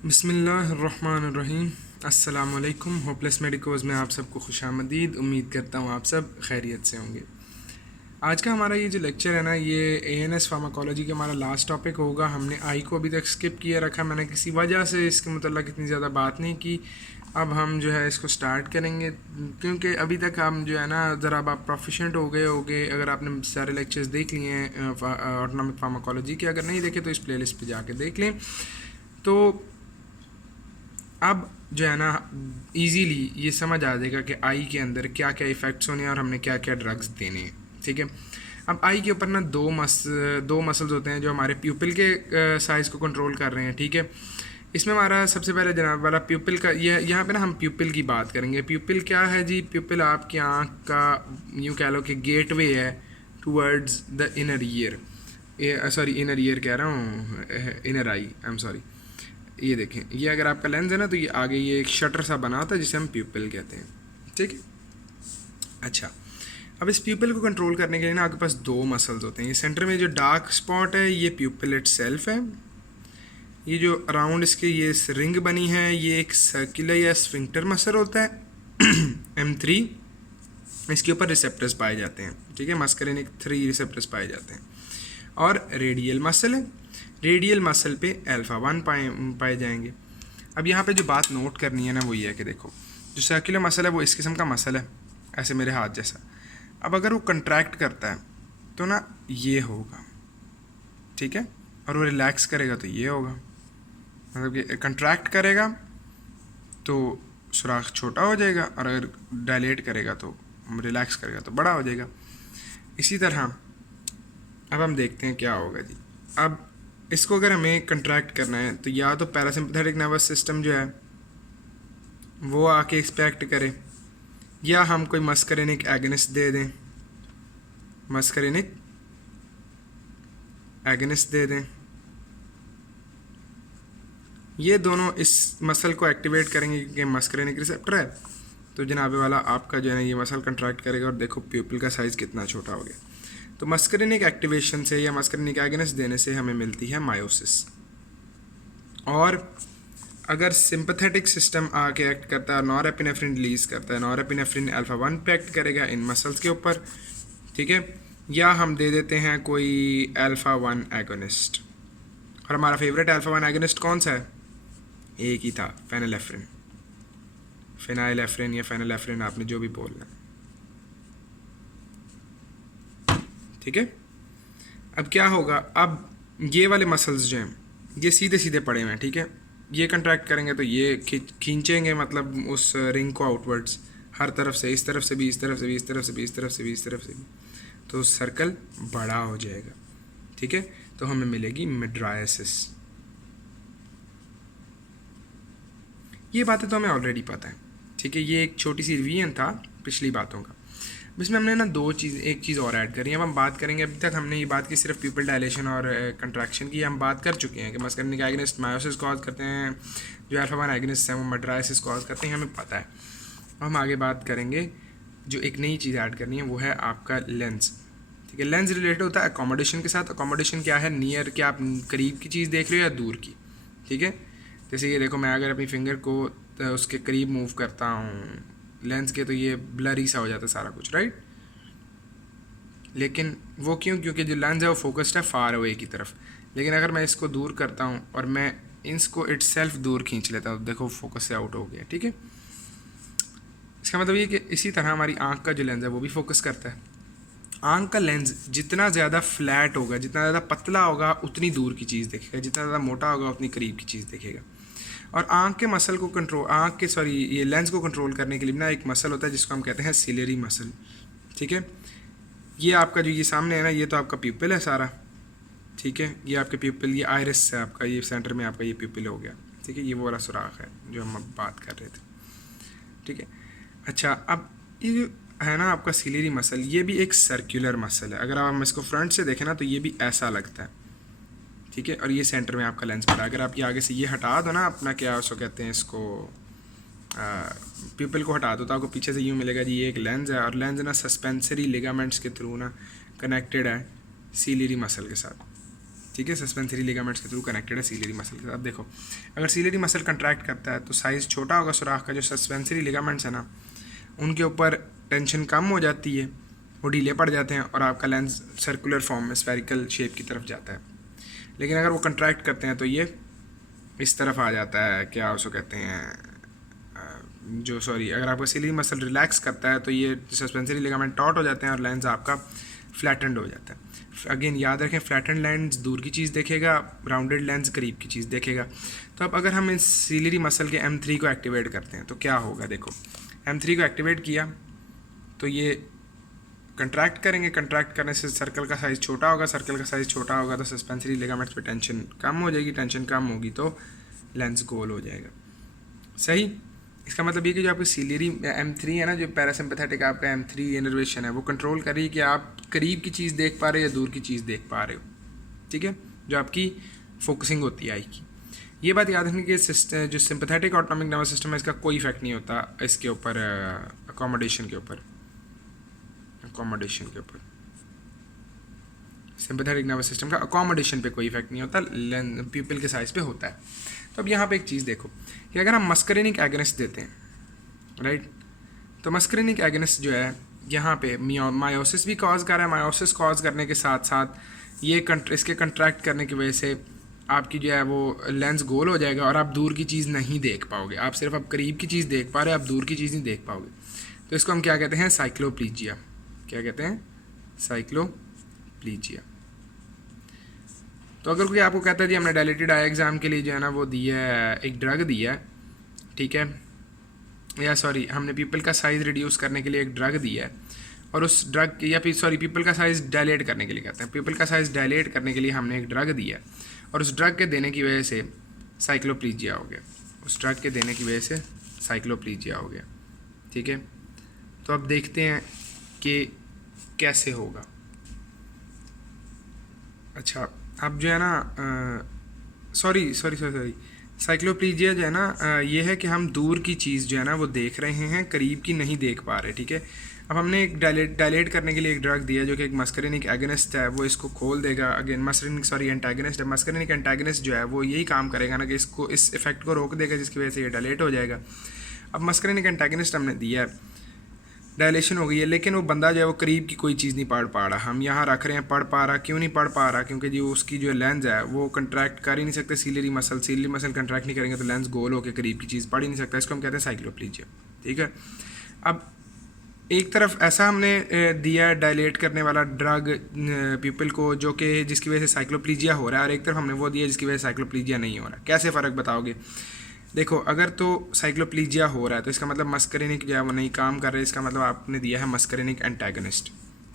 बिस्मिल्लाहिर्रहमानिर्रहीम। अस्सलाम वालेकुम। होपलेस मेडिकोज़ में आप सबको खुशामदीद। उम्मीद करता हूँ आप सब खैरियत से होंगे। आज का हमारा ये जो लेक्चर है ना, ये एएनएस फार्माकोलॉजी का हमारा लास्ट टॉपिक होगा। हमने आई को अभी तक स्किप किया रखा, मैंने किसी वजह से इसके मतलब इतनी ज़्यादा बात नहीं की। अब हम जो है इसको स्टार्ट करेंगे, क्योंकि अभी तक हम जो है ना ज़रा अब आप प्रोफिशेंट हो गए होगे अगर आपने सारे लेक्चर्स देख लिए हैं ऑटोनॉमिक फार्माकोलॉजी के। अगर नहीं देखे तो इस प्लेलिस्ट पे जाके देख लें। तो अब जो है ना इजीली ये समझ आ जाएगा कि आई के अंदर क्या क्या इफ़ेक्ट्स होने हैं और हमने क्या क्या ड्रग्स देने हैं। ठीक है, अब आई के ऊपर ना दो मसल्स होते हैं जो हमारे प्यूपिल के साइज़ को कंट्रोल कर रहे हैं। ठीक है, इसमें हमारा सबसे पहले जनाब वाला प्यूपिल का यहाँ पे ना हम प्यूपिल की बात करेंगे। प्यूपिल क्या है जी? प्यूपिल आपकी आँख का यूँ कह लो कि गेटवे है towards the inner ear. Sorry, inner ear कह रहा हूँ, inner I, I am sorry. ये देखें, ये अगर आपका लेंस है ना तो ये आगे ये एक शटर सा बना होता है जिसे हम प्यूपिल कहते हैं। ठीक है, अच्छा, अब इस प्यूपिल को कंट्रोल करने के लिए ना आपके पास दो मसल्स होते हैं। ये सेंटर में जो डार्क स्पॉट है ये प्यूपिल इटसेल्फ है। ये जो अराउंड इसके ये रिंग बनी है ये एक सर्कुलर या स्फिंक्टर मसल होता है M3। इसके ऊपर रिसेप्टर्स पाए जाते हैं। ठीक है, मस्करिनिक 3 रिसेप्टर्स पाए जाते हैं। और रेडियल मसल है, रेडियल मसल पे अल्फा 1 पाए जाएंगे। अब यहाँ पे जो बात नोट करनी है ना वो ये है कि देखो, जो सर्कुलर मसल है वो इस किस्म का मसल है, ऐसे मेरे हाथ जैसा। अब अगर वो कंट्रैक्ट करता है तो ना ये होगा, ठीक है, और वो रिलैक्स करेगा तो ये होगा। मतलब कि कंट्रैक्ट करेगा तो सुराख छोटा हो जाएगा और अगर डायलेट करेगा तो रिलैक्स करेगा तो बड़ा हो जाएगा। इसी तरह अब हम देखते हैं क्या होगा जी। अब इसको अगर हमें कंट्रैक्ट करना है तो या तो पैरासिम्पथेटिक नर्वस सिस्टम जो है वो आके एक्सपेक्ट करे, या हम कोई मस्करिनिक एगनिस्ट दे दें, मस्करिनिक एगनिस्ट दे दें। ये दोनों इस मसल को एक्टिवेट करेंगे क्योंकि मस्करिनिक रिसेप्टर है। तो जनाबे वाला आपका जो है ना ये मसल कंट्रैक्ट करेगा और देखो प्यूपिल का साइज़ कितना छोटा हो गया। तो मस्करिनिक एक्टिवेशन से या मस्करिनिक एगनिस्ट देने से हमें मिलती है मायोसिस। और अगर सिंपैथेटिक सिस्टम आके एक्ट करता है, नॉरएपिनेफ्रिन रिलीज करता है, नॉरएपिनेफ्रिन अल्फा 1 पे एक्ट करेगा इन मसल्स के ऊपर। ठीक है, या हम दे देते हैं कोई अल्फा 1 एगोनिस्ट। और हमारा फेवरेट अल्फा 1 एगोनिस्ट कौन सा है? एक ही था, फेनिलेफ्रिन, फिनाइलेफ्रिन या फेनिलेफ्रिन, आपने जो भी बोलना है। ठीक है, अब क्या होगा, अब ये वाले मसल्स जो हैं ये सीधे सीधे पड़े हुए हैं। ठीक है, ये कंट्रैक्ट करेंगे तो ये खींचेंगे मतलब उस रिंग को आउटवर्ड्स हर तरफ से, इस तरफ से भी, इस तरफ से भी, इस तरफ से भी, इस तरफ से भी, इस तरफ से भी, तो सर्कल बड़ा हो जाएगा। ठीक है, तो हमें मिलेगी मिड्रायसिस। ये बातें तो हमें ऑलरेडी पता है। ठीक है, ये एक छोटी सी रिवीजन था पिछली बातों का। इसमें हमने ना एक चीज़ और ऐड करी है। अब हम बात करेंगे, अभी तक हमने ये बात की सिर्फ प्यूपिल डायलेशन और कंट्रैक्शन की, हम बात कर चुके हैं कि मस्करिनिक एगनिस्ट मायोसिस कॉज करते हैं, जो अल्फा 1 एगनिस्ट हैं वो मिड्रायसिस कॉज करते हैं, हमें पता है। हम आगे बात करेंगे, जो एक नई चीज़ ऐड करनी है वो है आपका लेंस। ठीक है, लेंस रिलेटेड होता है अकोमोडेशन के साथ। अकोमोडेशन क्या है? नियर, क्या आप करीब की चीज़ देख रहे हो या दूर की। ठीक है, जैसे ये देखो, मैं अगर अपनी फिंगर को उसके करीब मूव करता हूँ लेंस के तो ये ब्लरी सा हो जाता है सारा कुछ, राइट। लेकिन वो क्यों? क्योंकि जो लेंस है वो फोकस्ड है फार अवे की तरफ। लेकिन अगर मैं इसको दूर करता हूँ और मैं इसको इटसेल्फ दूर खींच लेता हूँ, देखो फोकस से आउट हो गया। ठीक है, इसका मतलब ये कि इसी तरह हमारी आँख का जो लेंस है वो भी फोकस करता है। आँख का लेंस जितना ज़्यादा फ्लैट होगा, जितना ज़्यादा पतला होगा उतनी दूर की चीज़ देखेगा, जितना ज़्यादा मोटा होगा उतनी करीब की चीज़ देखेगा। और आँख के मसल को कंट्रोल, ये लेंस को कंट्रोल करने के लिए ना एक मसल होता है जिसको हम कहते हैं सिलेरी मसल। ठीक है, ये आपका जो ये सामने है ना ये तो आपका प्यूपिल है सारा। ठीक है, ये आपके प्यूपिल, ये आइरिस है आपका, ये सेंटर में आपका ये प्यूपिल हो गया। ठीक है, ये वो वाला सुराख है जो हम अब बात कर रहे थे। ठीक है, अच्छा, अब ये जो है ना आपका सिलेरी मसल, ये भी एक सर्कुलर मसल है। अगर हम इसको फ्रंट से देखें ना तो ये भी ऐसा लगता है। ठीक है, और ये सेंटर में आपका लेंस पड़ा है। अगर आप ये आगे से ये हटा दो ना अपना, क्या उसको कहते हैं, इसको प्यूपिल को हटा दो तो आपको पीछे से यूँ मिलेगा जी ये एक लेंस है। और लेंस ना सस्पेंसरी लिगामेंट्स के थ्रू ना कनेक्टेड है सिलेरी मसल के साथ। ठीक है, सस्पेंसरी लिगामेंट्स के थ्रू कनेक्टेड है सीलियरी मसल के साथ। देखो अगर सीलियरी मसल कंट्रैक्ट करता है तो साइज़ छोटा होगा सुराख का, जो सस्पेंसरी लिगामेंट्स है ना उनके ऊपर टेंशन कम हो जाती है, वो ढीले पड़ जाते हैं और आपका लेंस सर्कुलर फॉर्म में स्फेरिकल शेप की तरफ जाता है। लेकिन अगर वो कंट्रैक्ट करते हैं तो ये इस तरफ आ जाता है, क्या उसको कहते हैं अगर आपका सीलियरी मसल रिलैक्स करता है तो ये सस्पेंसरी लिगामेंट टॉट हो जाते हैं और लेंस आपका फ्लैटेंड हो जाता है। अगेन याद रखें, फ्लैटेंड लेंस दूर की चीज़ देखेगा, राउंडेड लेंस करीब की चीज़ देखेगा। तो अब अगर हम इस सीलियरी मसल के M3 को एक्टिवेट करते हैं तो क्या होगा, देखो M3 को एक्टिवेट किया तो ये कंट्रैक्ट करेंगे, कंट्रैक्ट करने से सर्कल का साइज़ छोटा होगा, सर्कल का साइज़ छोटा होगा तो सस्पेंसरी लिगामेंट्स पे टेंशन कम हो जाएगी, टेंशन कम होगी तो लेंस गोल हो जाएगा। सही, इसका मतलब ये कि जो आपकी सीलियरी M3 है ना, जो पैरासिम्पैथेटिक आपका M3 इनर्वेशन है, वो कंट्रोल कर रही है कि आप करीब की चीज़ देख पा रहे हो या दूर की चीज़ देख पा रहे हो। ठीक है, जो आपकी फोकसिंग होती है आई की। ये बात याद रखनी कि जो सिंपैथेटिक ऑटोनॉमिक नर्वस सिस्टम है इसका कोई इफेक्ट नहीं होता इसके ऊपर, अकोमोडेशन के ऊपर सिंपैथेटिक नर्वस सिस्टम का अकोमोडेशन पे कोई इफेक्ट नहीं होता, पीपल के साइज पे होता है। तो अब यहाँ पे एक चीज़ देखो कि अगर हम मस्करिनिक एगनिस्ट देते हैं, राइट, तो मस्करिनिक एगनिस्ट जो है यहाँ पे मायोसिस भी कॉज कर रहा है, मायोसिस कॉज करने के साथ साथ ये इसके कंट्रैक्ट करने की वजह से आपकी जो है वो लेंस गोल हो जाएगा और आप दूर की चीज़ नहीं देख पाओगे, आप सिर्फ आप करीब की चीज़ देख पा रहे हो, आप दूर की चीज़ नहीं देख पाओगे। तो इसको हम क्या कहते हैं, साइक्लोप्लीजिया। क्या कहते हैं, साइक्लोप्लीजिया। तो अगर कोई आपको कहता है जी हमने डायलेटेड आई एग्ज़ाम के लिए जो है ना वो दिया है, एक ड्रग दिया है, ठीक है, या सॉरी हमने पीपल का साइज़ रिड्यूस करने के लिए एक ड्रग दिया है और उस ड्रग या फिर सॉरी पीपल का साइज़ डायलेट करने के लिए कहते हैं, पीपल का साइज़ डायलेट करने के लिए हमने एक ड्रग दिया है और उस ड्रग के देने की वजह से साइक्लोप्लीजिया हो गया, उस ड्रग के देने की वजह से साइक्लोप्लीजिया हो गया। ठीक है, तो अब देखते हैं कि कैसे होगा। अच्छा, अब जो है ना सॉरी साइक्लोप्लीजिया जो है ना ये है कि हम दूर की चीज़ जो है ना वो देख रहे हैं, करीब की नहीं देख पा रहे। ठीक है, अब हमने एक डायलेट करने के लिए एक ड्रग दिया जो कि एक मस्करिनिक एगनिस्ट है, वो इसको खोल देगा। अगेन एंटागनिस्ट है, मस्करिनिक एंटागनिस्ट जो है वो यही काम करेगा ना कि इसको इस इफेक्ट को रोक देगा जिसकी वजह से ये डायलेट हो जाएगा। अब मस्करिनिक एंटागनिस्ट हमने दिया है, डायलेशन हो गई है, लेकिन वो बंदा जो है वो करीब की कोई चीज़ नहीं पढ़ पा रहा। हम यहाँ रख रहे हैं, पढ़ पा रहा, क्यों नहीं पढ़ पा रहा, क्योंकि जो उसकी जो लेंस है वो कंट्रैक्ट कर ही नहीं सकते, सीलियरी मसल कंट्रैक्ट नहीं करेंगे तो लेंस गोल होकर करीब की चीज़ पढ़ ही नहीं सकता, इसको हम कहते हैं साइक्लोप्लीजिया। ठीक है, अब एक तरफ ऐसा हमने दिया डायलेट करने वाला ड्रग पीपल को जो कि जिसकी वजह से साइक्लोप्लीजिया हो रहा है, और एक तरफ हमने वो दिया जिसकी वजह से साइक्लोप्लीजिया नहीं हो रहा। कैसे फ़र्क बताओगे, देखो अगर तो साइक्लोप्लीजिया हो रहा है तो इसका मतलब मस्करिनिक जो है वो नहीं काम कर रहा है, इसका मतलब आपने दिया है मस्करिनिक एंटागनिस्ट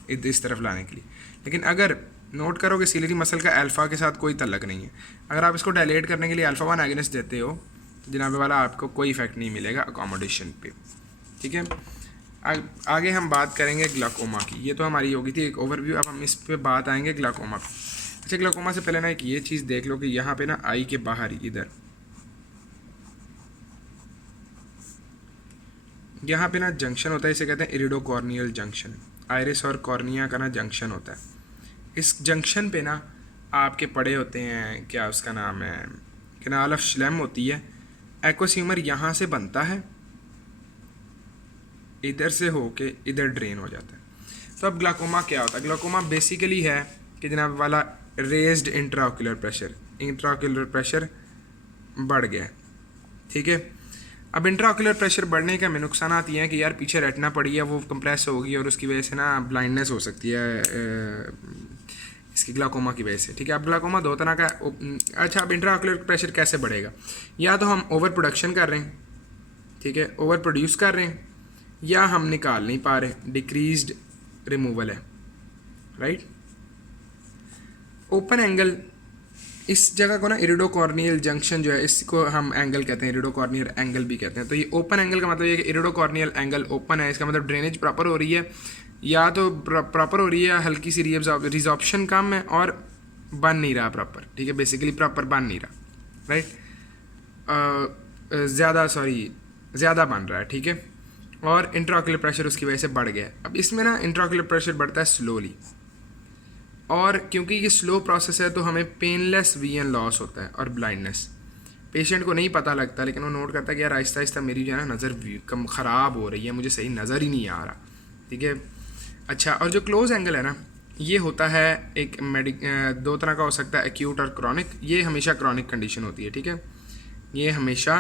इस तरफ लाने के लिए। लेकिन अगर नोट करो कि सीलियरी मसल का अल्फ़ा के साथ कोई तल्लक नहीं है, अगर आप इसको डायलेट करने के लिए अल्फ़ा 1 एगनिस्ट देते हो तो जनाब वाला आपको कोई इफेक्ट नहीं मिलेगा अकोमोडेशन पे। ठीक है, आगे हम बात करेंगे ग्लाकोमा की। ये तो हमारी होगी थी एक ओवरव्यू, अब हम इस पे बात आएंगे ग्लाकोमा पे। अच्छा, ग्लाकोमा से पहले ना एक ये चीज़ देख लो कि यहाँ पे ना आई के बाहर इधर यहाँ पे ना जंक्शन होता है, इसे कहते हैं इरिडोकॉर्नियल जंक्शन। आइरिस और कॉर्निया का ना जंक्शन होता है। इस जंक्शन पे ना आपके पड़े होते हैं, क्या उसका नाम है, कैनाल ऑफ श्लेम होती है। एक्वस यहाँ से बनता है, इधर से होके इधर ड्रेन हो जाता है। तो अब ग्लाकोमा क्या होता है, ग्लाकोमा बेसिकली है कि जनाब वाला रेज्ड इंट्राओक्यूलर प्रेशर बढ़ गया। ठीक है, अब इंट्राओक्यूलर प्रेशर बढ़ने का में नुकसान आती हैं कि यार पीछे रेटिना पड़ी है वो कंप्रेस होगी और उसकी वजह से ना ब्लाइंडनेस हो सकती है इसकी ग्लाकोमा की वजह से। ठीक है, अब ग्लाकोमा दो तरह का। अच्छा, अब इंट्राओक्यूलर प्रेशर कैसे बढ़ेगा, या तो हम ओवर प्रोडक्शन कर रहे हैं, ठीक है, ओवर प्रोड्यूस कर रहे हैं, या हम निकाल नहीं पा रहे, डिक्रीज्ड रिमूवल है, राइट। ओपन एंगल, इस जगह को ना इरिडोकॉर्नियल जंक्शन जो है इसको हम एंगल कहते हैं, इरिडोकॉर्नियल एंगल भी कहते हैं। तो ये ओपन एंगल का मतलब ये कि इरिडोकॉर्नियल एंगल ओपन है, इसका मतलब ड्रेनेज प्रॉपर हो रही है, या तो प्रॉपर हो रही है, हल्की सी रिजॉर्प्शन कम है और बन नहीं रहा प्रॉपर। ठीक है, बेसिकली प्रॉपर बन नहीं रहा, राइट, ज़्यादा बन रहा है। ठीक है, और इंट्राओक्यूलर प्रेशर उसकी वजह से बढ़ गया। अब इसमें ना इंट्राओक्यूलर प्रेशर बढ़ता है स्लोली, और क्योंकि ये स्लो प्रोसेस है तो हमें पेनलेस विजन लॉस होता है और ब्लाइंडनेस। पेशेंट को नहीं पता लगता, लेकिन वो नोट करता है कि यार आहिस्ता आहिस्ता मेरी जो है ना नज़र कम ख़राब हो रही है, मुझे सही नज़र ही नहीं आ रहा। ठीक है। अच्छा, और जो क्लोज एंगल है ना, ये होता है एक दो तरह का हो सकता है, एक्यूट और क्रॉनिक। ये हमेशा क्रॉनिक कंडीशन होती है। ठीक है, ये हमेशा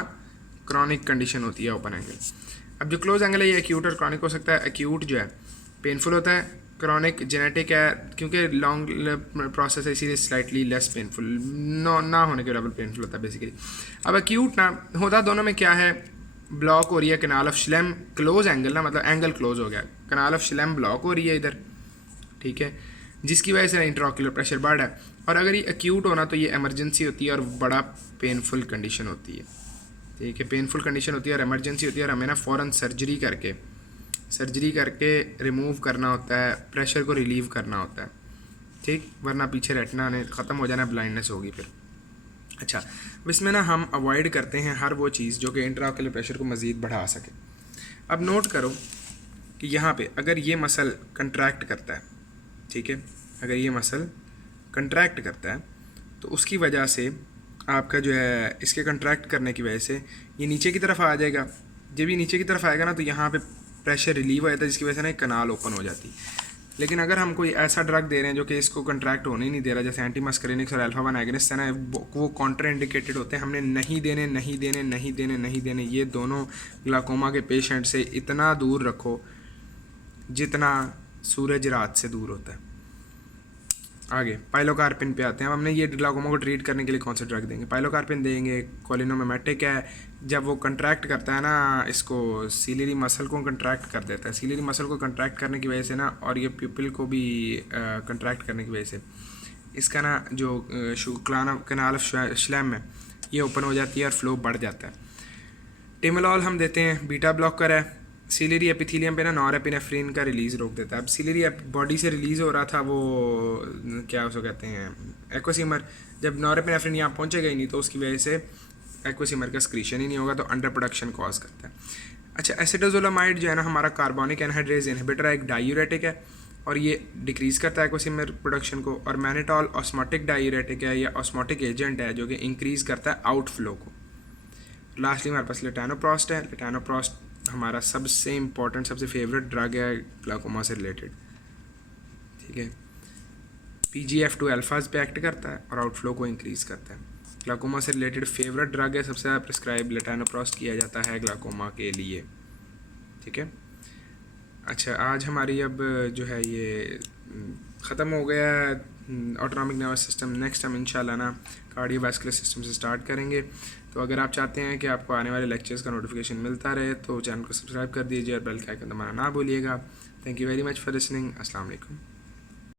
क्रॉनिक कंडीशन होती है ओपन एंगल। अब जो क्लोज एंगल है ये एक्यूट और क्रॉनिक हो सकता है। एक्यूट जो है पेनफुल होता है, क्रॉनिक जेनेटिक है, क्योंकि लॉन्ग प्रोसेस है इसीलिए स्लाइटली लेस पेनफुल, ना होने के बराबर पेनफुल होता है बेसिकली। अब एक्यूट ना होता दोनों में क्या है, ब्लॉक हो रही है कनाल ऑफ श्लेम, क्लोज एंगल ना मतलब एंगल क्लोज हो गया, कनाल ऑफ श्लेम ब्लॉक हो रही है इधर। ठीक है, जिसकी वजह से इंट्राओक्यूलर प्रेशर बढ़ रहा है। और अगर ये एक्यूट होना तो ये इमरजेंसी होती है और बड़ा पेनफुल कंडीशन होती है। ठीक है, पेनफुल कंडीशन होती है और इमरजेंसी होती है, और हमें ना फ़ौरन सर्जरी करके रिमूव करना होता है, प्रेशर को रिलीव करना होता है। ठीक, वरना पीछे रेटिना ने ख़त्म हो जाना, ब्लाइंडनेस होगी फिर। अच्छा, इसमें ना हम अवॉइड करते हैं हर वो चीज़ जो कि इंट्राओक्यूलर प्रेशर को मज़ीद बढ़ा सके। अब नोट करो कि यहाँ पे अगर ये मसल कंट्रैक्ट करता है, ठीक है, अगर ये मसल कंट्रैक्ट करता है तो उसकी वजह से आपका जो है, इसके कंट्रैक्ट करने की वजह से ये नीचे की तरफ आ जाएगा। जब ये नीचे की तरफ आएगा ना तो यहाँ पे प्रेशर रिलीव हो जाता है, जिसकी वजह से ना एक कनाल ओपन हो जाती है। लेकिन अगर हम कोई ऐसा ड्रग दे रहे हैं जो कि इसको कंट्रैक्ट होने ही नहीं दे रहा, जैसे एंटी मस्करिनिक्स और अल्फा 1 एगनिस्ट है ना, वो कॉन्ट्रा इंडिकेटेड होते हैं, हमने नहीं देने। ये दोनों ग्लाकोमा के पेशेंट से इतना दूर रखो जितना सूरज रात से दूर होता है। आगे पाइलोकार्पिन पे आते हैं। अब हमने ये ग्लाकोमा को ट्रीट करने के लिए कौन सा ड्रग देंगे, पाइलोकार्पिन देंगे। कोलिनोमिमेटिक है, जब वो कंट्रैक्ट करता है ना इसको, सीलियरी मसल को कंट्रैक्ट कर देता है। सीलियरी मसल को कंट्रैक्ट करने की वजह से ना, और ये प्यूपिल को भी कंट्रैक्ट करने की वजह से इसका ना जो कनाल ऑफ श्लैम है ये ओपन हो जाती है और फ्लो बढ़ जाता है। टिमोलॉल हम देते हैं, बीटा ब्लॉकर है, सीलियरी एपिथेलियम पे ना नॉरएपिनेफ्रिन का रिलीज़ रोक देता है। अब सीलियरी बॉडी से रिलीज़ हो रहा था वो क्या उसको कहते हैं, एक्वासीमर, जब नॉरएपिनेफ्रिन यहाँ पहुँचेगा ही नहीं तो उसकी वजह से एक्वासीमर का स्क्रीशन ही नहीं होगा, तो अंडर प्रोडक्शन कॉज करता है। अच्छा, एसिटाजोलामाइड जो है ना हमारा कार्बोनिक एनहाइड्रेज इनहिबिटर है, एक डायूरेटिक है और ये डिक्रीज़ करता है एक्वासीमर प्रोडक्शन को। और मैनेटॉल ऑस्मोटिक डायूरेटिक है या ऑस्मोटिक एजेंट है जो कि इंक्रीज़ करता है आउटफ्लो को। लास्टली हमारे पास लेटानोप्रोस्ट है। लेटानोप्रोस्ट हमारा सबसे इम्पोर्टेंट, सबसे फेवरेट ड्रग है ग्लाकोमा से रिलेटेड। ठीक है, PGF2 अल्फाज पे एक्ट करता है और आउटफ्लो को इंक्रीज़ करता है। ग्लाकोमा से रिलेटेड फेवरेट ड्रग है, सबसे ज़्यादा प्रिस्क्राइब लेटानोप्रोस्ट किया जाता है ग्लाकोमा के लिए। ठीक है। अच्छा, आज हमारी अब जो है ये ख़त्म हो गया ऑटोनॉमिक नर्वस सिस्टम। नेक्स्ट हम इंशाल्लाह ना कार्डियोवैस्कुलर सिस्टम से स्टार्ट करेंगे। तो अगर आप चाहते हैं कि आपको आने वाले लेक्चर्स का नोटिफिकेशन मिलता रहे तो चैनल को सब्सक्राइब कर दीजिए और बेल का आइकन दबाना ना भूलिएगा। Thank you very much for listening. अस्सलाम वालेकुम।